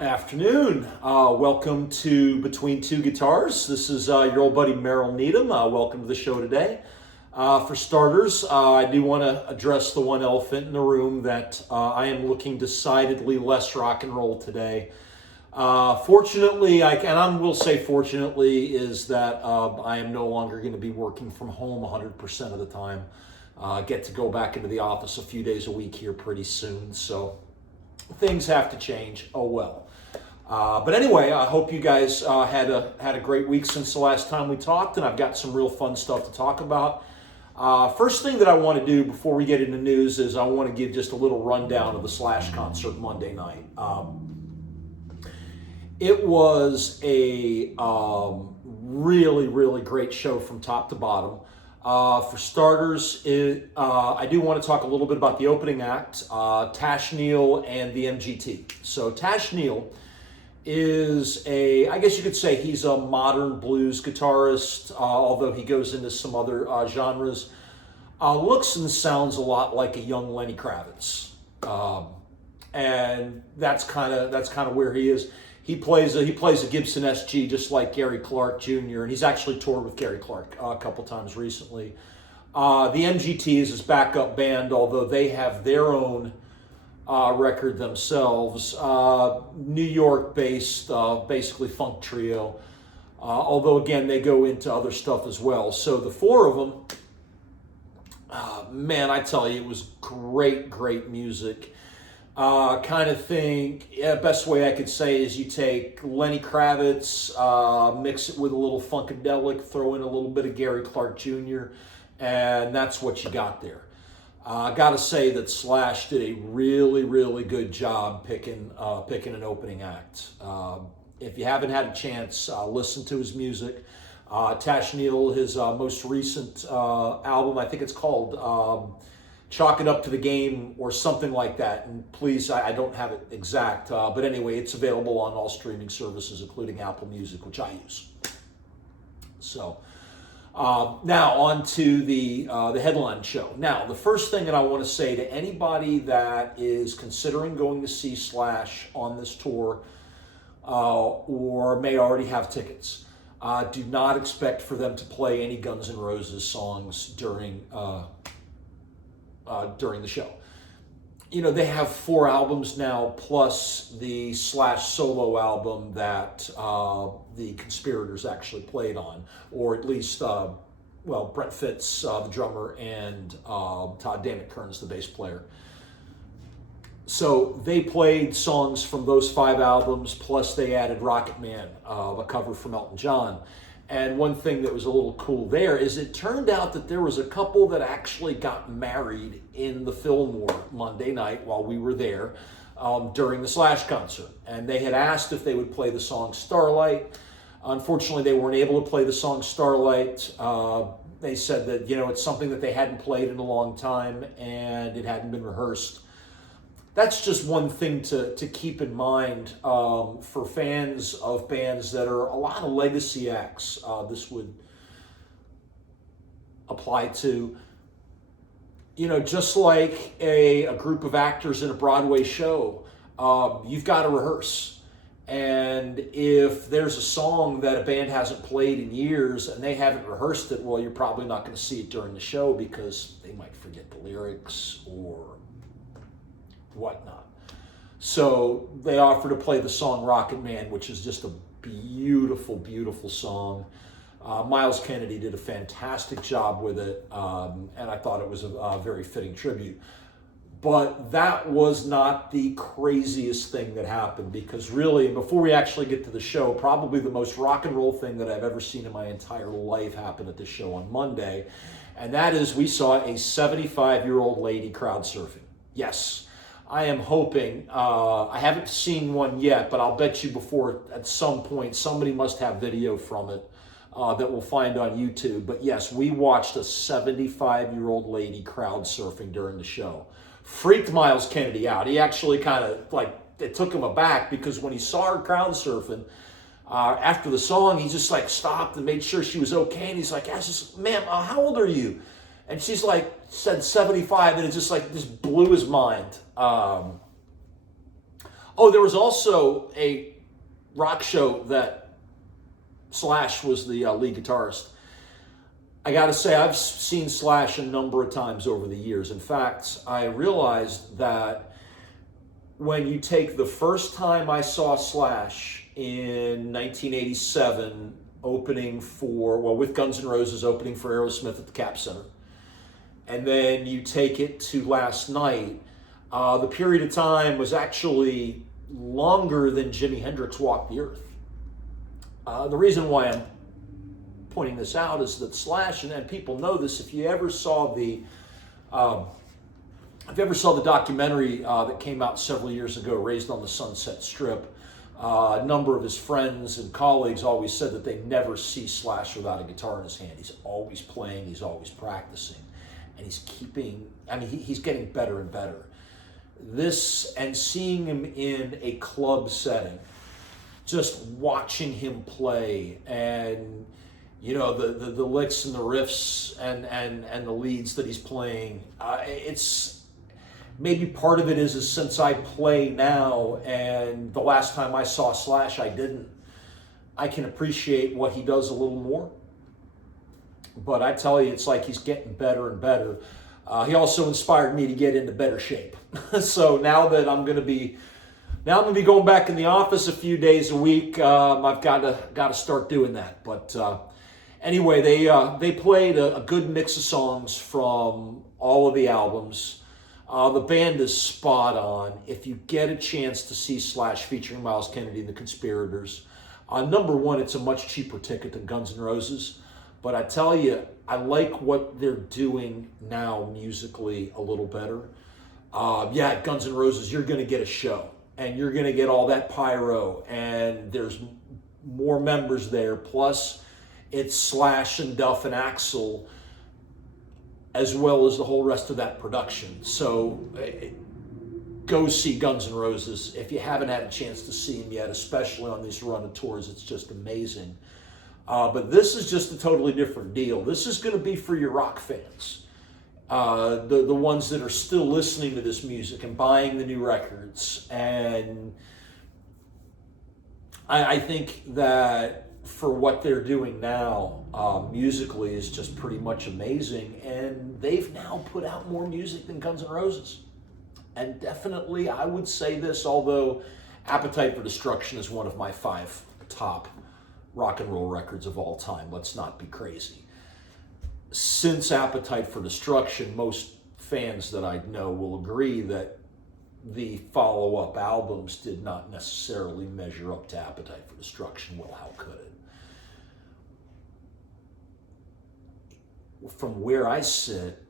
Afternoon. Welcome to Between Two Guitars. This is your old buddy Merrill Needham. Welcome to the show today. For starters, I do want to address the one elephant in the room that I am looking decidedly less rock and roll today. Fortunately, I will say fortunately, is that I am no longer going to be working from home 100% of the time. Get to go back into the office a few days a week here pretty soon, so things have to change. Oh well. But anyway, I hope you guys had a great week since the last time we talked, and I've got some real fun stuff to talk about. First thing that I want to do before we get into news is I want to give just a little rundown of the Slash concert Monday night. It was a really, really great show from top to bottom. For starters, I do want to talk a little bit about the opening act, Tashneel and the MGT. So Tashneel is I guess you could say he's a modern blues guitarist, although he goes into some other genres. Looks and sounds a lot like a young Lenny Kravitz, and that's kind of where he is. He plays a Gibson SG just like Gary Clark Jr., and he's actually toured with Gary Clark a couple times recently. The MGT is his backup band, although they have their own record themselves. New York-based, basically funk trio. Although again, they go into other stuff as well. So the four of them, man, I tell you, it was great music. Kind of thing, best way I could say is you take Lenny Kravitz, mix it with a little Funkadelic, throw in a little bit of Gary Clark Jr., and that's what you got there. I got to say that Slash did a really good job picking an opening act. If you haven't had a chance, listen to his music. Tashneel, his most recent album, I think it's called Chalk It Up to the Game or something like that. And please, I don't have it exact, but anyway, it's available on all streaming services, including Apple Music, which I use. So now on to the headline show. Now, the first thing that I want to say to anybody that is considering going to see Slash on this tour, or may already have tickets, do not expect for them to play any Guns N' Roses songs during the show. You know, they have 4 albums now, plus the Slash solo album that the Conspirators actually played on, or at least, Brent Fitz, the drummer, and Todd Dammit Kearns, the bass player. So they played songs from those 5 albums, plus they added Rocket Man, a cover from Elton John. And one thing that was a little cool there is it turned out that there was a couple that actually got married in the Fillmore Monday night while we were there during the Slash concert. And they had asked if they would play the song Starlight. Unfortunately, they weren't able to play the song Starlight. They said that, it's something that they hadn't played in a long time and it hadn't been rehearsed. That's just one thing to keep in mind for fans of bands that are a lot of legacy acts. This would apply to, just like a group of actors in a Broadway show. You've got to rehearse. And if there's a song that a band hasn't played in years and they haven't rehearsed it, well, you're probably not going to see it during the show because they might forget the lyrics or whatnot. So they offer to play the song Rocket Man, which is just a beautiful song. Miles Kennedy did a fantastic job with it, and I thought it was a very fitting tribute. But that was not the craziest thing that happened, because really, before we actually get to the show, probably the most rock and roll thing that I've ever seen in my entire life happened at this show on Monday, and that is we saw a 75-year-old lady crowd surfing. Yes. I am hoping, I haven't seen one yet, but I'll bet you before at some point somebody must have video from it that we'll find on YouTube. But yes, we watched a 75-year-old lady crowd surfing during the show. Freaked Miles Kennedy out. He actually kind of it took him aback, because when he saw her crowd surfing, after the song, he just stopped and made sure she was okay. And he's like, ma'am, how old are you? And she's said 75, and it just blew his mind. Oh, there was also a rock show that Slash was the lead guitarist. I got to say, I've seen Slash a number of times over the years. In fact, I realized that when you take the first time I saw Slash in 1987, opening for, well, with Guns N' Roses, opening for Aerosmith at the Cap Center, and then you take it to last night, the period of time was actually longer than Jimi Hendrix walked the earth. The reason why I'm pointing this out is that Slash, and people know this, if you ever saw the documentary that came out several years ago, Raised on the Sunset Strip, a number of his friends and colleagues always said that they never see Slash without a guitar in his hand. He's always playing, he's always practicing, and he's getting better and better. This, and seeing him in a club setting, just watching him play, and the licks and the riffs and the leads that he's playing, it's maybe part of it is since I play now, and the last time I saw Slash I didn't, I can appreciate what he does a little more. But I tell you, it's like he's getting better and better. He also inspired me to get into better shape. So now that I'm going to be going back in the office a few days a week, I've got to start doing that. But anyway, they played a good mix of songs from all of the albums. The band is spot on. If you get a chance to see Slash featuring Myles Kennedy and the Conspirators, number one, it's a much cheaper ticket than Guns N' Roses. But I tell you, I like what they're doing now musically a little better. At Guns N' Roses, you're going to get a show, and you're going to get all that pyro, and there's more members there. Plus, it's Slash and Duff and Axl, as well as the whole rest of that production. So go see Guns N' Roses if you haven't had a chance to see them yet, especially on these run of tours. It's just amazing. But this is just a totally different deal. This is going to be for your rock fans, the ones that are still listening to this music and buying the new records. And I think that for what they're doing now, musically, is just pretty much amazing. And they've now put out more music than Guns N' Roses. And definitely, I would say this, although Appetite for Destruction is one of my 5 top rock and roll records of all time. Let's not be crazy. Since Appetite for Destruction, most fans that I know will agree that the follow-up albums did not necessarily measure up to Appetite for Destruction. Well, how could it? From where I sit,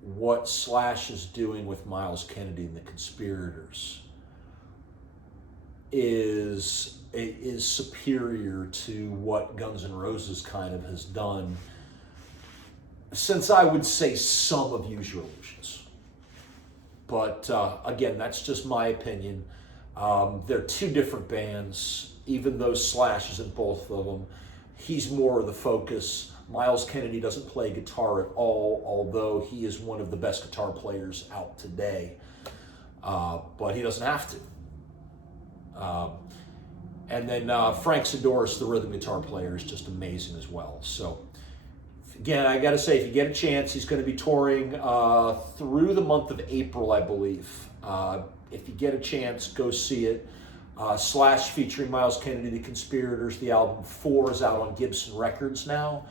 what Slash is doing with Myles Kennedy and the Conspirators is superior to what Guns N' Roses kind of has done since, I would say, some of Use Your Illusions. But again, that's just my opinion. They're two different bands, even though Slash is in both of them. He's more of the focus. Myles Kennedy doesn't play guitar at all, although he is one of the best guitar players out today. But he doesn't have to. And then Frank Sidoris, the rhythm guitar player, is just amazing as well. So, again, I got to say, if you get a chance, he's going to be touring through the month of April, I believe. If you get a chance, go see it. Slash featuring Myles Kennedy, The Conspirators. The album 4 is out on Gibson Records now.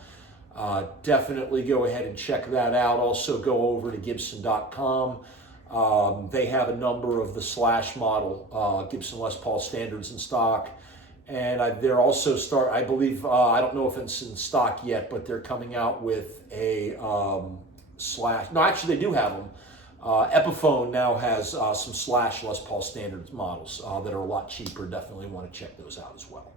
Definitely go ahead and check that out. Also, go over to Gibson.com. They have a number of the Slash model Gibson Les Paul standards in stock. And they're also I believe, I don't know if it's in stock yet, but they're coming out with a Slash. No, actually, they do have them. Epiphone now has some Slash Les Paul standards models that are a lot cheaper. Definitely want to check those out as well.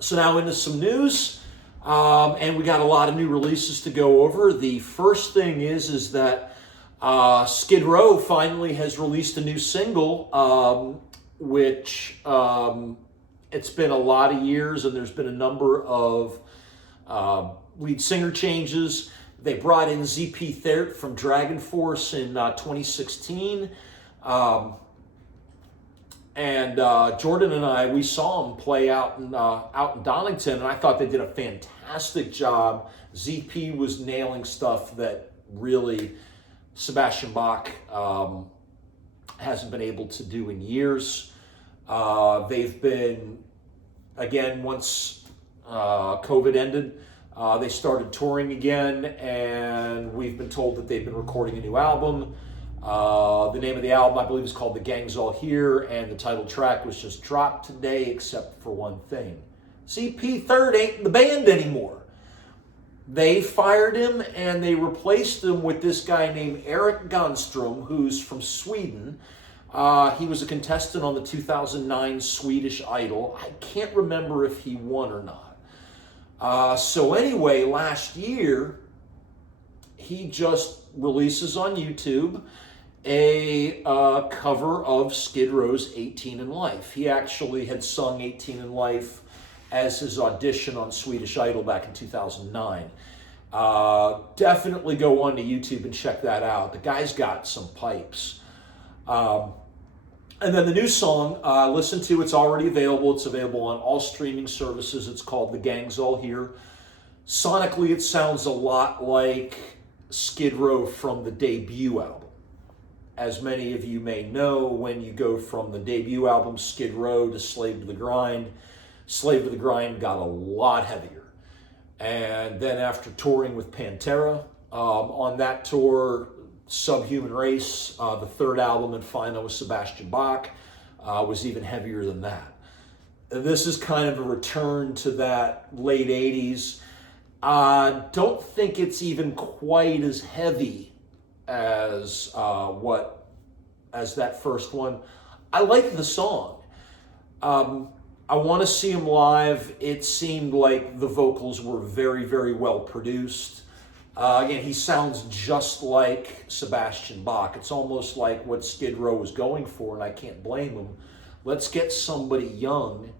So now into some news. And we got a lot of new releases to go over. The first thing is that Skid Row finally has released a new single, which it's been a lot of years, and there's been a number of lead singer changes. They brought in ZP Thert from Dragon Force in 2016. And Jordan and I, we saw them play out in Donington, and I thought they did a fantastic job. ZP was nailing stuff that really Sebastian Bach hasn't been able to do in years. They've been, again, once COVID ended, they started touring again, and we've been told that they've been recording a new album. The name of the album, I believe, is called The Gang's All Here, and the title track was just dropped today, except for one thing. CP Third ain't in the band anymore. They fired him, and they replaced him with this guy named Eric Gonstrom, who's from Sweden. He was a contestant on the 2009 Swedish Idol. I can't remember if he won or not. So anyway, last year, he just releases on YouTube a cover of Skid Row's 18 in Life. He actually had sung 18 in Life as his audition on Swedish Idol back in 2009. Definitely go onto YouTube and check that out. The guy's got some pipes. And then the new song, listen to, it's already available. It's available on all streaming services. It's called The Gang's All Here. Sonically, it sounds a lot like Skid Row from the debut album. As many of you may know, when you go from the debut album, Skid Row, to Slave to the Grind got a lot heavier. And then after touring with Pantera, on that tour, Subhuman Race, the third album and final with Sebastian Bach, was even heavier than that. And this is kind of a return to that late 80s. Don't think it's even quite as heavy as that first one. I like the song. I want to see him live. It seemed like the vocals were very, very well produced. Again, he sounds just like Sebastian Bach. It's almost like what Skid Row was going for, and I can't blame him. Let's get somebody young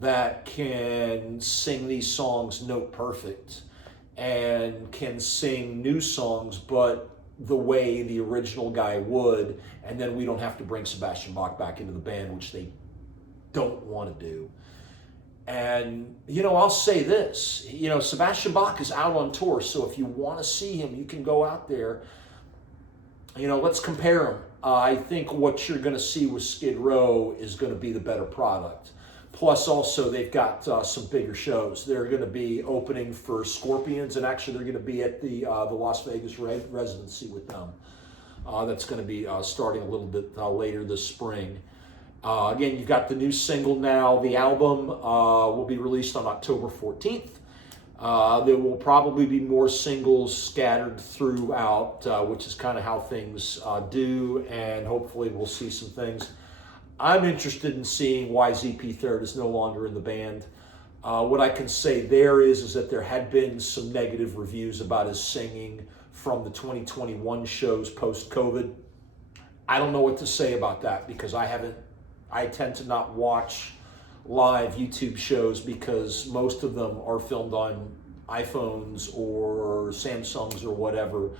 that can sing these songs note perfect and can sing new songs, but the way the original guy would, and then we don't have to bring Sebastian Bach back into the band, which they don't want to do. And, I'll say this, Sebastian Bach is out on tour, so if you want to see him, you can go out there. Let's compare them. I think what you're going to see with Skid Row is going to be the better product. Plus, also, they've got some bigger shows. They're going to be opening for Scorpions, and actually they're going to be at the Las Vegas residency with them. That's going to be starting a little bit later this spring. Again, you've got the new single now. The album will be released on October 14th. There will probably be more singles scattered throughout, which is kind of how things do, and hopefully we'll see some things. I'm interested in seeing why ZP Third is no longer in the band. What I can say there is that there had been some negative reviews about his singing from the 2021 shows post-COVID. I don't know what to say about that because I tend to not watch live YouTube shows because most of them are filmed on iPhones or Samsungs or whatever,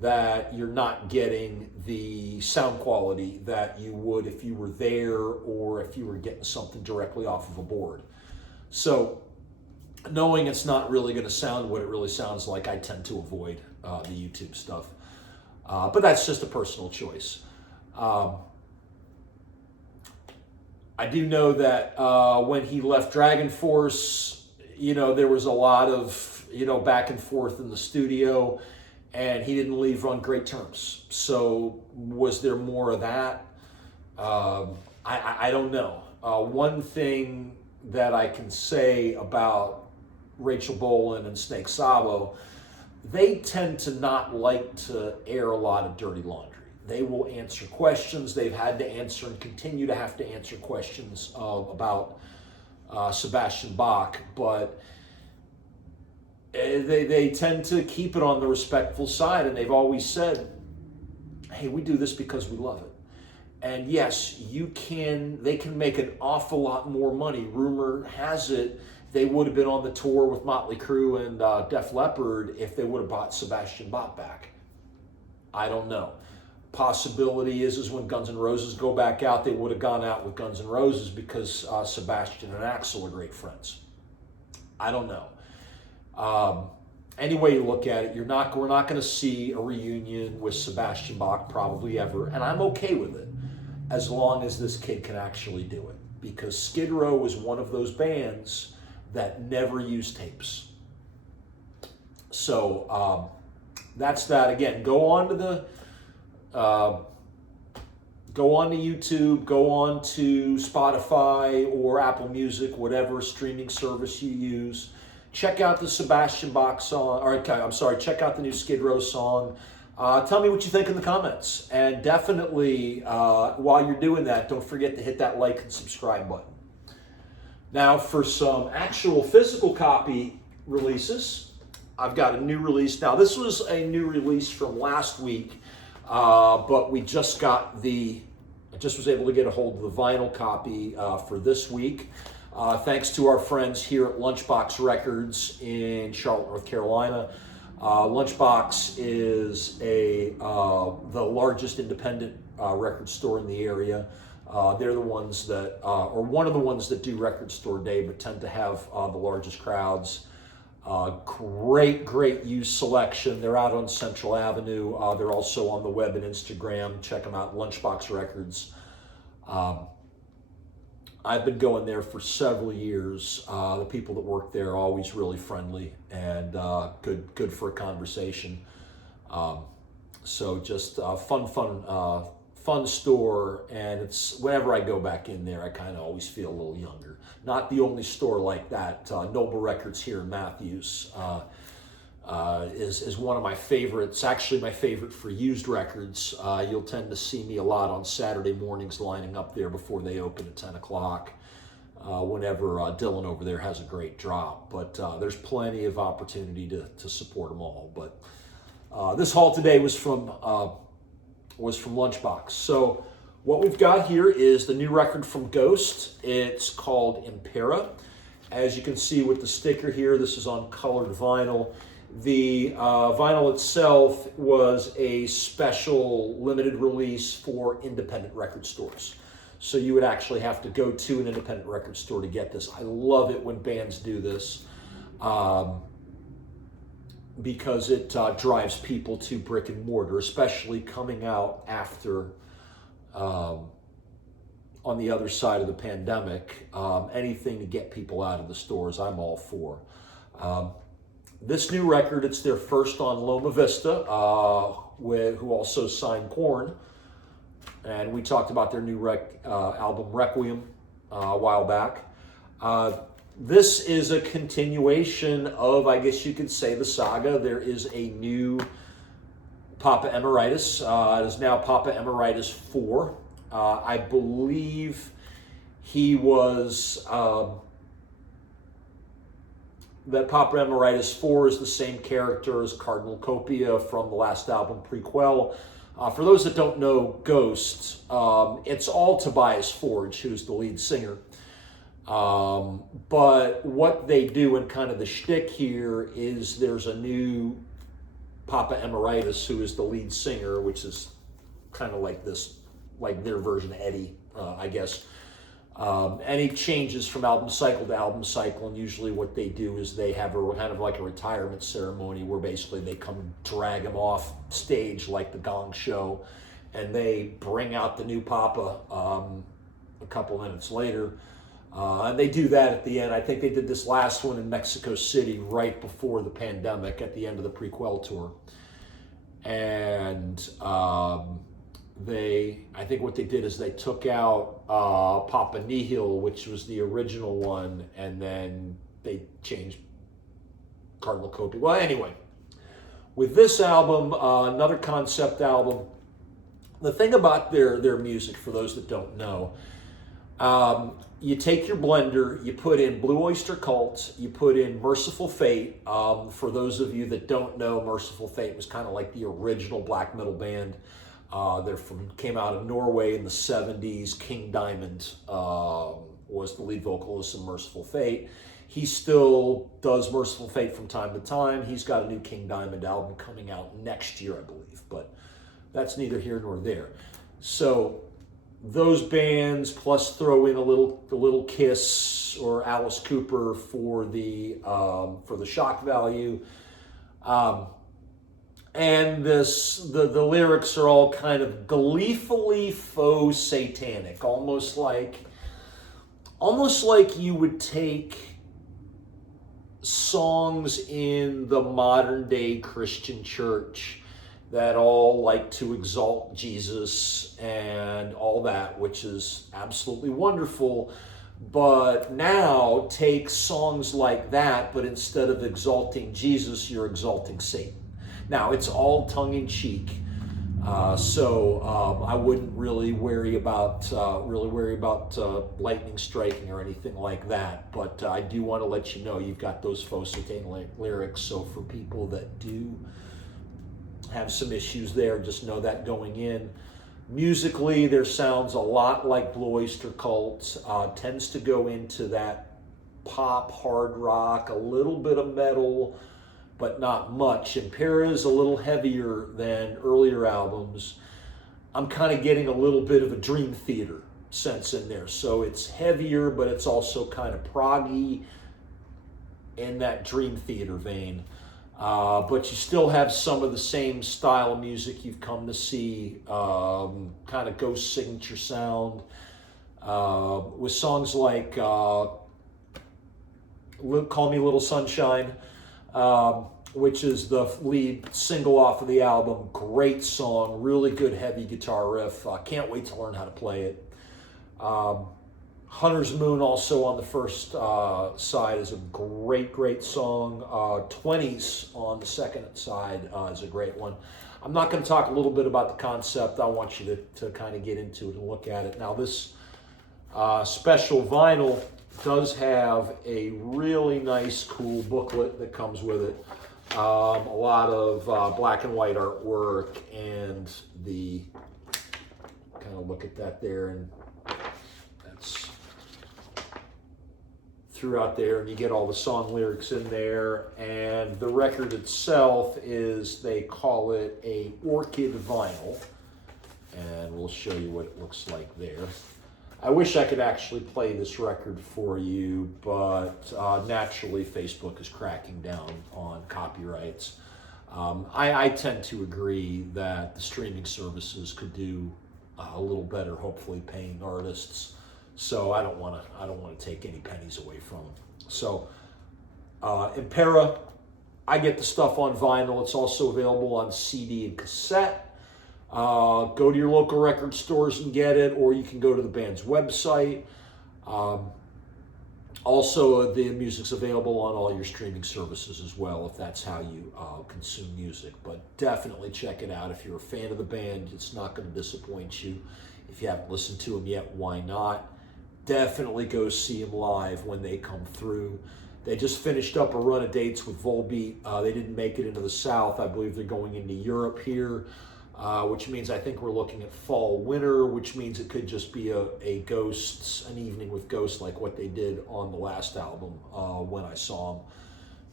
that you're not getting the sound quality that you would if you were there or if you were getting something directly off of a board. So knowing it's not really going to sound what it really sounds like, I tend to avoid the YouTube stuff. But that's just a personal choice. I do know that when he left Dragon Force, there was a lot of, back and forth in the studio, and he didn't leave on great terms. So was there more of that? I don't know. One thing that I can say about Rachel Bolan and Snake Sabo, they tend to not like to air a lot of dirty laundry. They will answer questions. They've had to answer and continue to have to answer questions about Sebastian Bach, but they tend to keep it on the respectful side, and they've always said, hey, we do this because we love it. And yes, they can make an awful lot more money. Rumor has it they would have been on the tour with Motley Crue and Def Leppard if they would have brought Sebastian Bach back. I don't know. possibility is when Guns N' Roses go back out, they would have gone out with Guns N' Roses because Sebastian and Axl are great friends. I don't know. Any way you look at it, we're not going to see a reunion with Sebastian Bach probably ever, and I'm okay with it as long as this kid can actually do it, because Skid Row was one of those bands that never used tapes. So that's that. Again, go on to YouTube, go on to Spotify or Apple Music, whatever streaming service you use. Check out the Sebastian Bach song, check out the new Skid Row song. Tell me what you think in the comments. And definitely, while you're doing that, don't forget to hit that like and subscribe button. Now, for some actual physical copy releases, I've got a new release. Now, this was a new release from last week, but I just was able to get a hold of the vinyl copy for this week. Thanks to our friends here at Lunchbox Records in Charlotte, North Carolina. Lunchbox is the largest independent record store in the area. They're the ones that, or one of the ones that do Record Store Day, but tend to have the largest crowds. Great used selection. They're out on Central Avenue. They're also on the web and Instagram. Check them out, Lunchbox Records. I've been going there for several years. The people that work there are always really friendly and good for a conversation. So just fun store, and it's whenever I go back in there, I kind of always feel a little younger. Not the only store like that. Noble Records here in Matthews is one of my favorites. Actually, my favorite for used records. You'll tend to see me a lot on Saturday mornings lining up there before they open at 10 o'clock. Whenever Dylan over there has a great drop. But there's plenty of opportunity to support them all. But this haul today was from Lunchbox. So what we've got here is the new record from Ghost. It's called Impera. As you can see with the sticker here, this is on colored vinyl. The vinyl itself was a special limited release for independent record stores. So you would actually have to go to an independent record store to get this. I love it when bands do this because it drives people to brick and mortar, especially coming out after on the other side of the pandemic. Anything to get people out of the stores, I'm all for. This new record, it's their first on Loma Vista, who also signed Korn. And we talked about their new album Requiem a while back. This is a continuation of, I guess you could say, the saga. There is a new Papa Emeritus. It is now Papa Emeritus 4. I believe he was... that Papa Emeritus 4 is the same character as Cardinal Copia from the last album, Prequel. For those that don't know Ghost, it's all Tobias Forge, who's the lead singer. But what they do in kind of the shtick here is there's a new Papa Emeritus who is the lead singer, which is kind of like their version of Eddie, I guess. And he changes from album cycle to album cycle, and usually what they do is they have a kind of like a retirement ceremony where basically they come drag him off stage like the Gong Show, and they bring out the new Papa a couple minutes later. And they do that at the end. I think they did this last one in Mexico City right before the pandemic at the end of the Prequel tour. And I think what they did is they took out Papa Nihil, which was the original one, and then they changed Cardinal Copia. Well, anyway, with this album, another concept album, the thing about their music, for those that don't know, you take your blender, you put in Blue Oyster Cult, you put in Merciful Fate. For those of you that don't know, Merciful Fate was kind of like the original black metal band. Came out of Norway in the 70s. King Diamond was the lead vocalist in Merciful Fate. He still does Merciful Fate from time to time. He's got a new King Diamond album coming out next year, I believe. But that's neither here nor there. So those bands, plus throw in a little Kiss or Alice Cooper for the shock value, and the lyrics are all kind of gleefully faux satanic, almost like you would take songs in the modern day Christian church that all like to exalt Jesus and all that, which is absolutely wonderful, but now take songs like that, but instead of exalting Jesus, you're exalting Satan. Now, it's all tongue-in-cheek, so I wouldn't really worry about lightning striking or anything like that. But I do want to let you know you've got those faux satanic lyrics. So for people that do have some issues there, just know that going in. Musically, there sounds a lot like Blue Oyster Cult. Tends to go into that pop, hard rock, a little bit of metal, but not much. Impera is a little heavier than earlier albums. I'm kind of getting a little bit of a Dream Theater sense in there. So it's heavier, but it's also kind of proggy in that Dream Theater vein. But you still have some of the same style of music you've come to see, kind of Ghost signature sound, with songs like Call Me Little Sunshine, which is the lead single off of the album. Great song, really good heavy guitar riff. Can't wait to learn how to play it. Hunter's Moon, also on the first side, is a great song. 20s on the second side is a great one. I'm not going to talk a little bit about the concept. I want you to kind of get into it and look at it. Now, this special vinyl does have a really nice, cool booklet that comes with it. A lot of black and white artwork, and the kind of look at that there, and that's throughout there, and you get all the song lyrics in there. And the record itself is, they call it a orchid vinyl, and we'll show you what it looks like there. I wish I could actually play this record for you, but naturally Facebook is cracking down on copyrights. I tend to agree that the streaming services could do a little better, hopefully paying artists. So I don't want to take any pennies away from them. So Impera, I get the stuff on vinyl. It's also available on CD and cassette. Go to your local record stores and get it, or you can go to the band's website. Also, the music's available on all your streaming services as well, if that's how you consume music. But definitely check it out. If you're a fan of the band, it's not going to disappoint you. If you haven't listened to them yet, why not? Definitely go see them live when they come through. They just finished up a run of dates with Volbeat. They didn't make it into the South. I believe they're going into Europe here. Which means I think we're looking at fall, winter, which means it could just be an evening with Ghosts, like what they did on the last album when I saw them,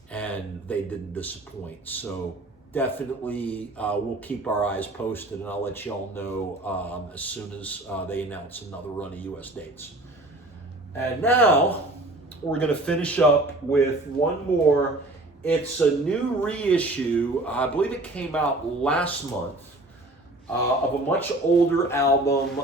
and they didn't disappoint. So definitely we'll keep our eyes posted, and I'll let y'all know as soon as they announce another run of US dates. And now we're going to finish up with one more. It's a new reissue. I believe it came out last month. Of a much older album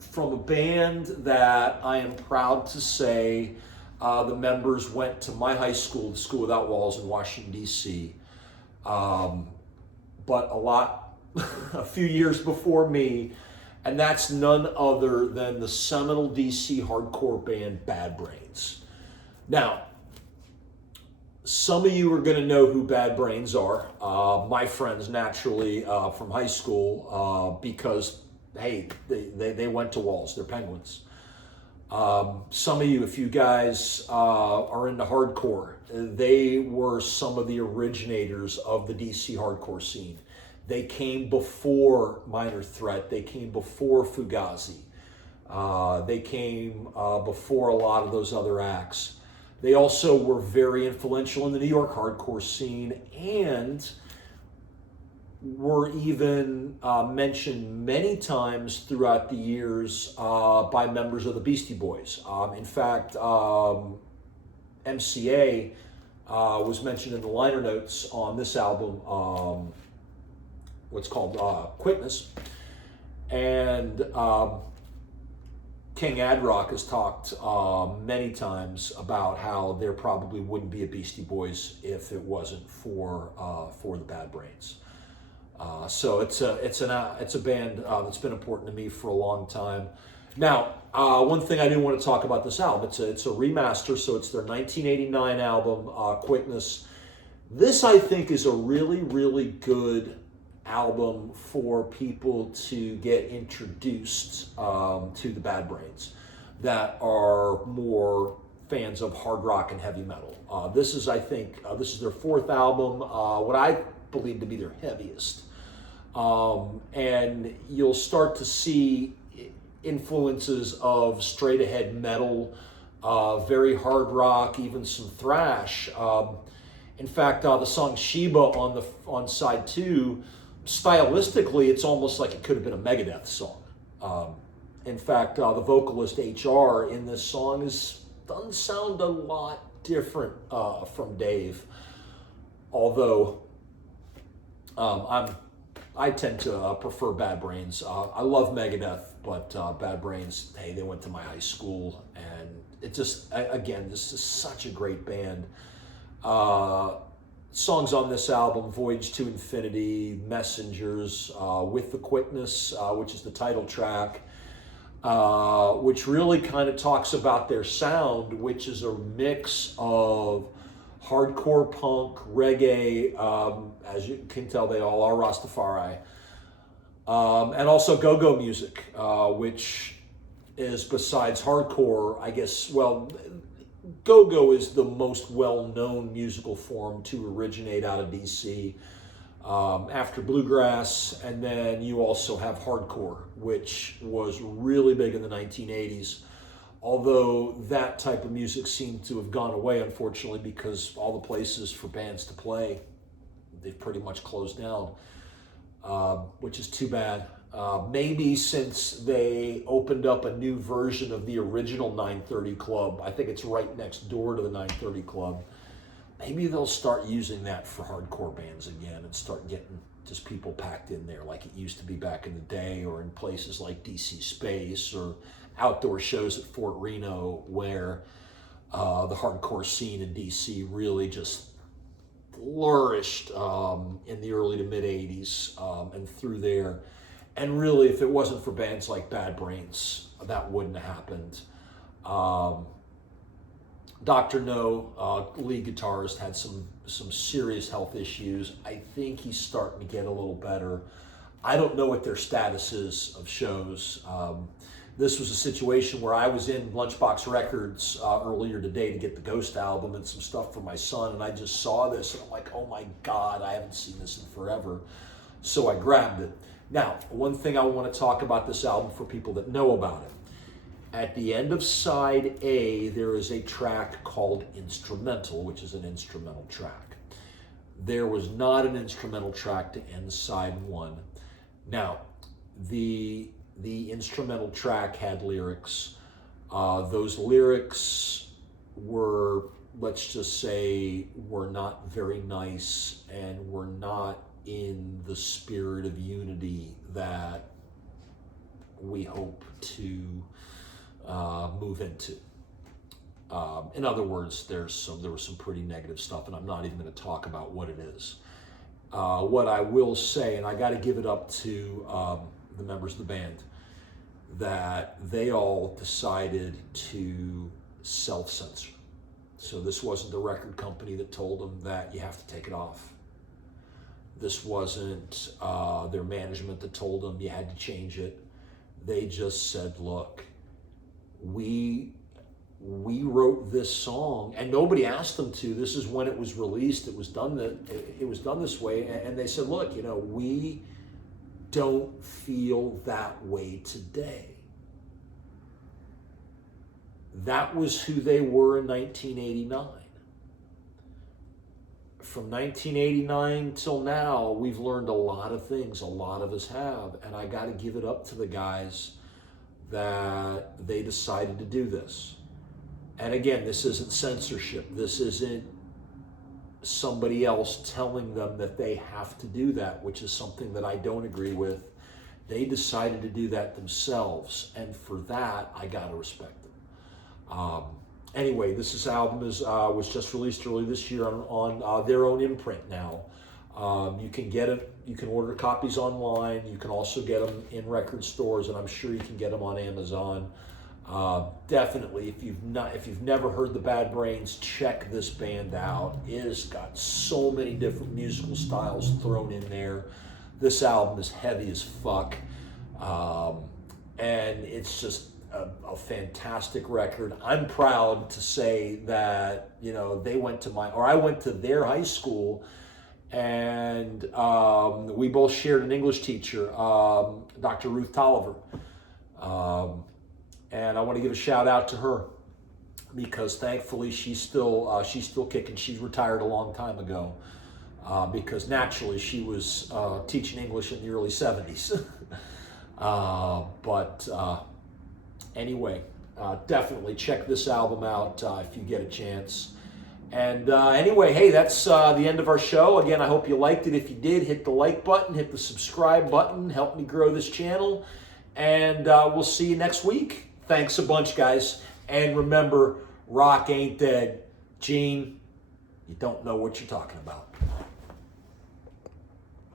from a band that I am proud to say the members went to my high school, the School Without Walls in Washington, D.C. But a few years before me, and that's none other than the seminal D.C. hardcore band Bad Brains. Now, some of you are going to know who Bad Brains are. My friends, naturally, from high school, because, hey, they went to Walls. They're Penguins. Some of you, if you guys are into hardcore, they were some of the originators of the DC hardcore scene. They came before Minor Threat. They came before Fugazi. They came before a lot of those other acts. They also were very influential in the New York hardcore scene, and were even mentioned many times throughout the years by members of the Beastie Boys. In fact, MCA was mentioned in the liner notes on this album, what's called Quickness. And King Ad-Rock has talked many times about how there probably wouldn't be a Beastie Boys if it wasn't for the Bad Brains. So it's a band that's been important to me for a long time. Now, one thing I do want to talk about this album, it's a remaster, so it's their 1989 album, Quickness. This, I think, is a really, really good album for people to get introduced to the Bad Brains that are more fans of hard rock and heavy metal. This is, I think, this is their fourth album, what I believe to be their heaviest. And you'll start to see influences of straight ahead metal, very hard rock, even some thrash. In fact, the song Sheba on side 2, stylistically, it's almost like it could have been a Megadeth song. In fact, the vocalist HR in this song doesn't sound a lot different from Dave, although I tend to prefer Bad Brains. I love Megadeth, but Bad Brains, hey, they went to my high school, and it just, again, this is such a great band. Songs on this album: Voyage to Infinity, Messengers, With the Quickness, which is the title track, which really kind of talks about their sound, which is a mix of hardcore punk, reggae, as you can tell, they all are Rastafari, and also go-go music, which is, besides hardcore, I guess, well, go-go is the most well-known musical form to originate out of DC, after bluegrass, and then you also have hardcore, which was really big in the 1980s. Although that type of music seemed to have gone away, unfortunately, because all the places for bands to play, they've pretty much closed down, which is too bad. Maybe since they opened up a new version of the original 930 Club, I think it's right next door to the 930 Club, maybe they'll start using that for hardcore bands again and start getting just people packed in there like it used to be back in the day, or in places like DC Space or outdoor shows at Fort Reno, where the hardcore scene in DC really just flourished in the early to mid 80s and through there. And really, if it wasn't for bands like Bad Brains, that wouldn't have happened. Dr. No, lead guitarist, had some serious health issues. I think he's starting to get a little better. I don't know what their status is of shows. This was a situation where I was in Lunchbox Records earlier today to get the Ghost album and some stuff for my son, and I just saw this, and I'm like, oh my God, I haven't seen this in forever. So I grabbed it. Now, one thing I want to talk about this album for people that know about it. At the end of side A, there is a track called Instrumental, which is an instrumental track. There was not an instrumental track to end side 1. Now, the instrumental track had lyrics. Those lyrics were, let's just say, were not very nice and were not in the spirit of unity that we hope to move into. In other words, there was some pretty negative stuff, and I'm not even going to talk about what it is. What I will say, and I got to give it up to the members of the band, that they all decided to self-censor. So this wasn't the record company that told them that you have to take it off. This wasn't their management that told them you had to change it. They just said, look, we wrote this song, and nobody asked them to. This is when it was released. It was done this way, and they said, look, we don't feel that way today. That was who they were in 1989. from 1989 till now, we've learned a lot of things. A lot of us have. And I got to give it up to the guys that they decided to do this. And again, this isn't censorship. This isn't somebody else telling them that they have to do that, which is something that I don't agree with. They decided to do that themselves. And for that, I got to respect them. Anyway, this album was just released early this year on their own imprint now. You can get it. You can order copies online. You can also get them in record stores, and I'm sure you can get them on Amazon. Definitely, if you've never heard the Bad Brains, check this band out. It has got so many different musical styles thrown in there. This album is heavy as fuck, and it's just a fantastic record. I'm proud to say that, you know, I went to their high school, and we both shared an English teacher, Dr. Ruth Tolliver. And I want to give a shout out to her because thankfully she's still kicking. She's retired a long time ago because naturally she was teaching English in the early 70s. Anyway, definitely check this album out if you get a chance. And anyway, hey, that's the end of our show. Again, I hope you liked it. If you did, hit the like button, hit the subscribe button, help me grow this channel. And we'll see you next week. Thanks a bunch, guys. And remember, rock ain't dead. Gene, you don't know what you're talking about.